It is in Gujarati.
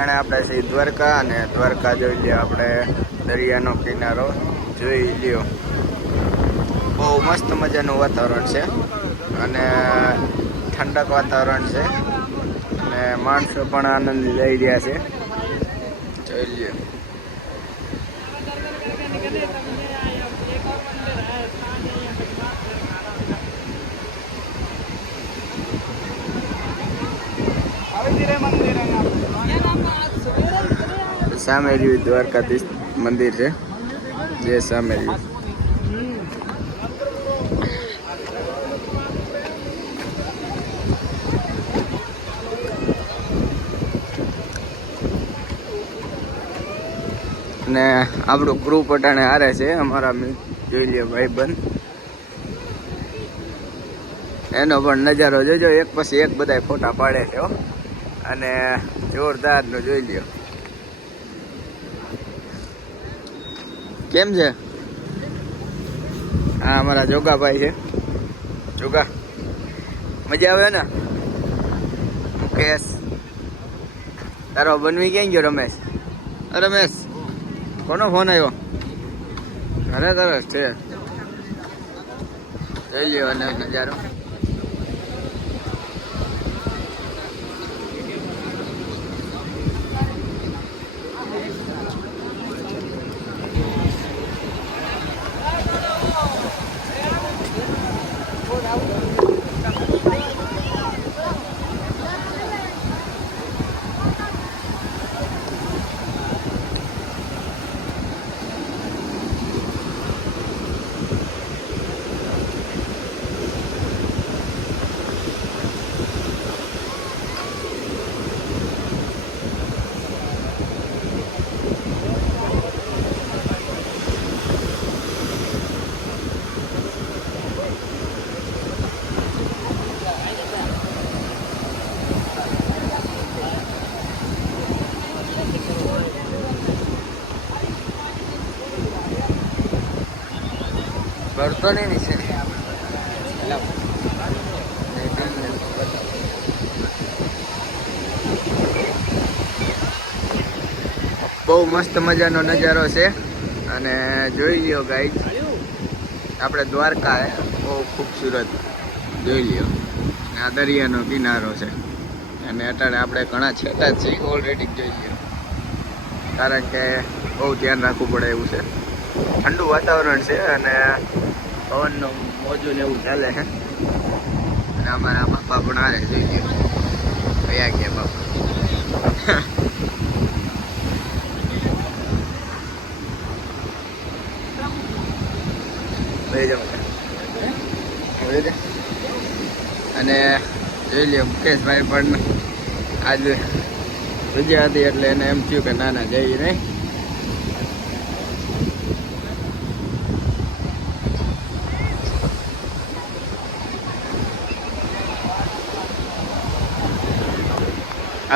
અટાણે આપણે છે દ્વારકા, અને દ્વારકા જોઈ લ્યો આપણે દરિયાનો કિનારો જોઈ લ્યો. બહુ મસ્ત મજાનું વાતાવરણ છે અને ઠંડક વાતાવરણ છે અને માણસો પણ આનંદ લઈ રહ્યા છે. જોઈ લ્યો. સામે રહ્યું દ્વારકાધીશ મંદિર છે, જે સામે રહ્યું. અને આપણું ગ્રુપ અટાણે હારે છે, અમારા જોઈ લે ભાઈબંધ. એનો પણ નજારો જોજો, એક પછી એક બધા ફોટા પાડે છે અને જોરદાર નો જોઈ લ્યો. કેમ છે? હા, અમારા જોગાભાઈ છે. જોગા, મજા આવે ને? મુકેશ, તારો બનવી ક્યાં ગયો? રમેશ, રમેશ કોનો ફોન આવ્યો? ઘરે તરસ છે. જોઈ લ્યો અને નજારો. ભરતો નહીં નીચે. બહુ મસ્ત મજાનો નજારો છે અને જોઈ લ્યો ગાઈડ, આપણે દ્વારકા હે, બહુ ખૂબસૂરત. જોઈ લ્યો, આ દરિયાનો કિનારો છે અને અત્યારે આપણે ઘણા છેટા જ છીએ ઓલરેડી. જોઈ લ્યો, કારણ કે બહુ ધ્યાન રાખવું પડે એવું છે. ઠંડુ વાતાવરણ છે અને પવનનું મોજું ને એવું ચાલે છે. અને અમારા બાપા પણ હારે. જોઈ લ્યો, કયા ગયા બાપા. અને જોઈ લ્યો મુકેશભાઈ પણ આજ રજા હતી એટલે એને એમ થયું કે ના ના જઈએ નહીં.